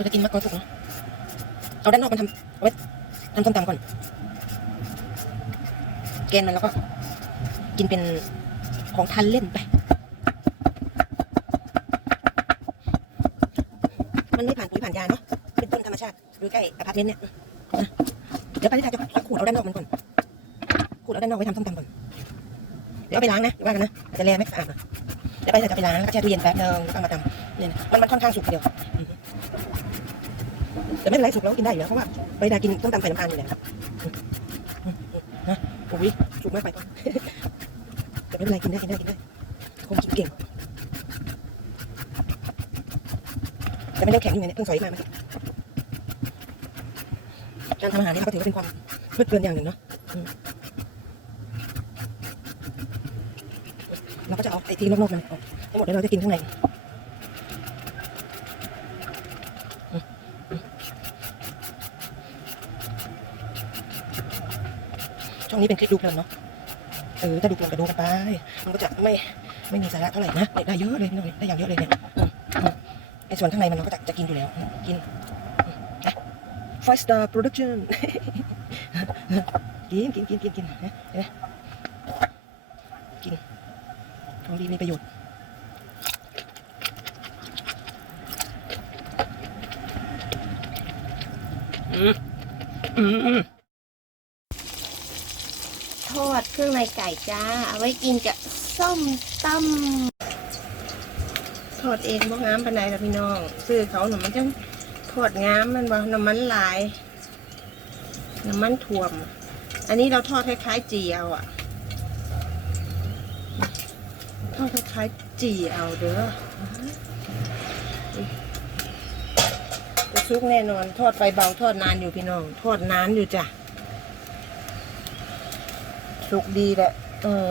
เราจะกินมะกอกสุกเนะเอาด้านนอกมันทำเอาไว้ทำส้มตำก่อน แกนมันแล้วก็ กินเป็นของทานเล่นไป มันไม่ผ่านปุ๋ยผ่านยาเนาะ เป็นต้นธรรมชาติดูใกล้อพาร์ตเมนต์เนี่ยเดี๋ยวไปที่ทางจะขูดเอาด้านนอกมันก่อน ขูดเอาด้านนอกไว้ทำส้มตำก่อน เดี๋ยวเอาไปล้างนะว่ากันนะจะแรงไหมสะอาดหน่อยเดี๋ยวไปจะไปล้างแล้วก็แช่ตู้เย็นแป๊บนึงแล้วก็มาทำเนี่ยมันมันค่อนข้างสุกเดียว แต่ไม่เป็นไรสุกแล้วกินได้อยู่แล้วเพราะว่าไปดากินต้มตำใส่น้ำตาลอยู่แล้วอืมอืมอืมนะโอ้ยสุกมากไปแต่ไม่เป็นไรกินได้กินได้กินได้คงกินเก่งแต่ไม่ได้แข็งอยู่ไงเนี่ยเพิ่งสอยมาเมื่อกี้การทำอาหารนี่ก็ถือว่าเป็นความเพลิดเพลินอย่างหนึ่งเนาะเราก็จะเอาไอ้ที่นอกๆมันออกทั้งหมดแล้วเราจะกินข้างในอืมอืม ช่องนี้เป็นคลิปดูเพลินเนาะเออถ้าดูเพลินก็ดูกันไป มันก็จะไม่ไม่มีสาระเท่าไหร่นะได้เยอะเลยพี่ได้อย่างเยอะเลยเนี่ยไอ้ส่วนข้างในมันเราก็จะจะกินอยู่แล้วกินอืมนะ five star production กินกินกินกินกินเห็นไหมกินของดีมีประโยชน์อืมอืมอืม ทอดเค รื่องในไก่จ้า เอาไว้กินกับส้มตำทอดเองบ่งามปานใดล่ะพี่น้อง ซื้อเขาหนูมันจังทอดงามมันบ่น้ำมันหลาย น้ำมันท่วม อันนี้เราทอดคล้ายๆเจีเอาอะทอดคล้ายๆเจีเอาเด้อจะซุกแน่นอน ทอดไฟเบาทอดนานอยู่พี่น้อง ทอดนานอยู่จ้ะ สุกดีแหละเออ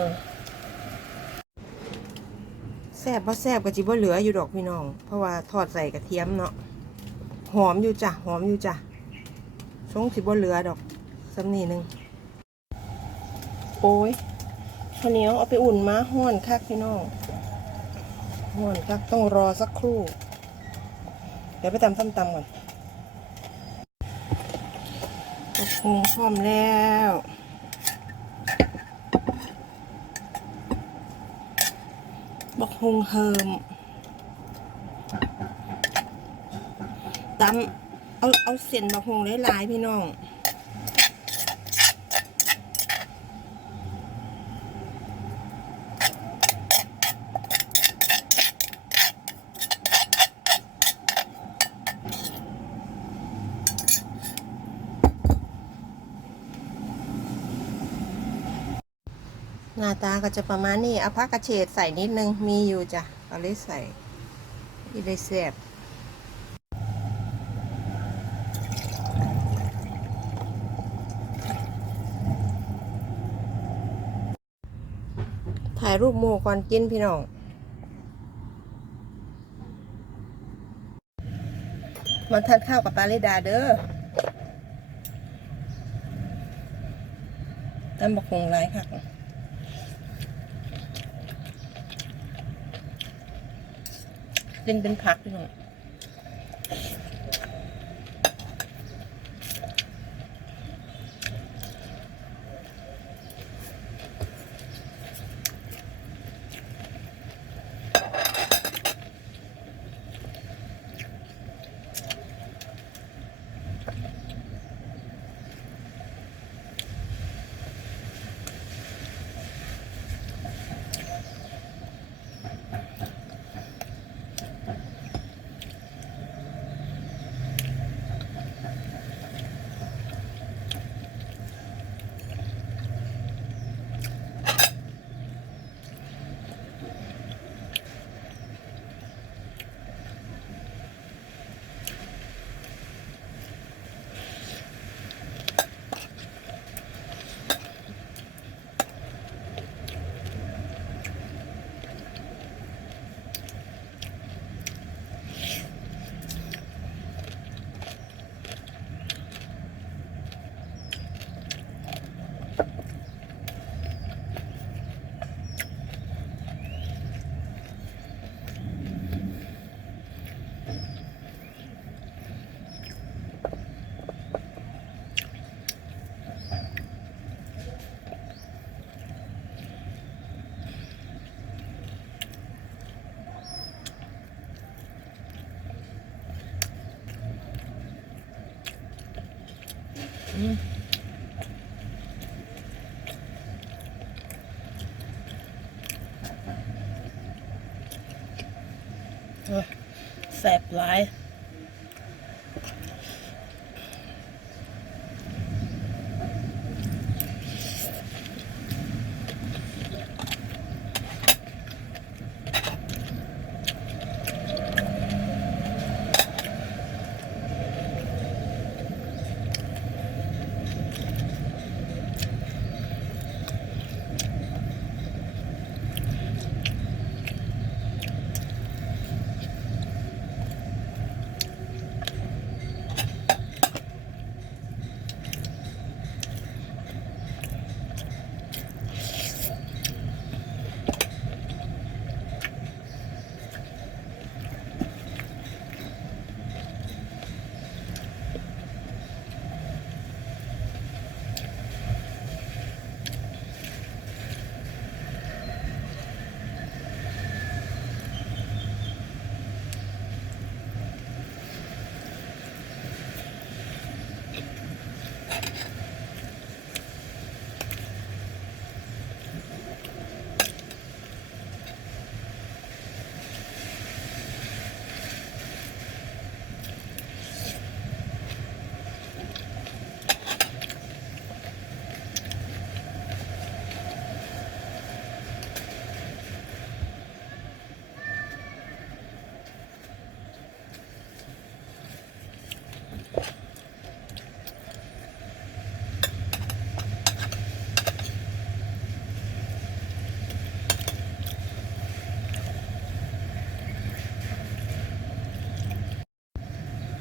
แซ่บบ่แซ่บก็จิบ่เหลืออยู่ดอกพี่น้อง เพราะว่าทอดใส่กระเทียมเนาะหอมอยู่จ้ะหอมอยู่จ้ะชงสิบ่เหลือดอกสำนีหนึ่งโอ้ยข้าวเหนียวเอาไปอุ่นมาห้อนคักพี่น้องห้อนคักต้องรอสักครู่ เดี๋ยวไปตำส้มตำก่อนตกปรุงพร้อมแล้ว บัก ฮงเฮิมตำเอาเอาเส้นบักฮงหลายๆพี่น้อง หน้าตาก็จะประมาณนี้เอาผักกระเฉดใส่นิดนึง มีอยู่จ้ะเอาเลยใส่อีเลยแซ่บถ่ายรูปหมูก่อนกินพี่น้องมาทานข้าวกับปลาเลดาเด้อตำบักหงไรค่ะ เป็นเป็นผักพี่น้อง แสบหลาย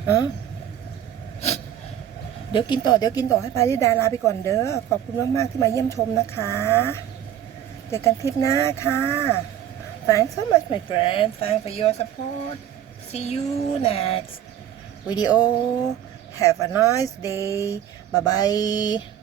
เอ้าเดี๋ยวกินต่อเดี๋ยวกินต่อให้พาริดาลาไปก่อนเด้อขอบคุณมากๆที่มาเยี่ยมชมนะคะเจอกันคลิปหน้าค่ะ Thanks so much my friend Thanks for your support See you next video Have a nice day Bye bye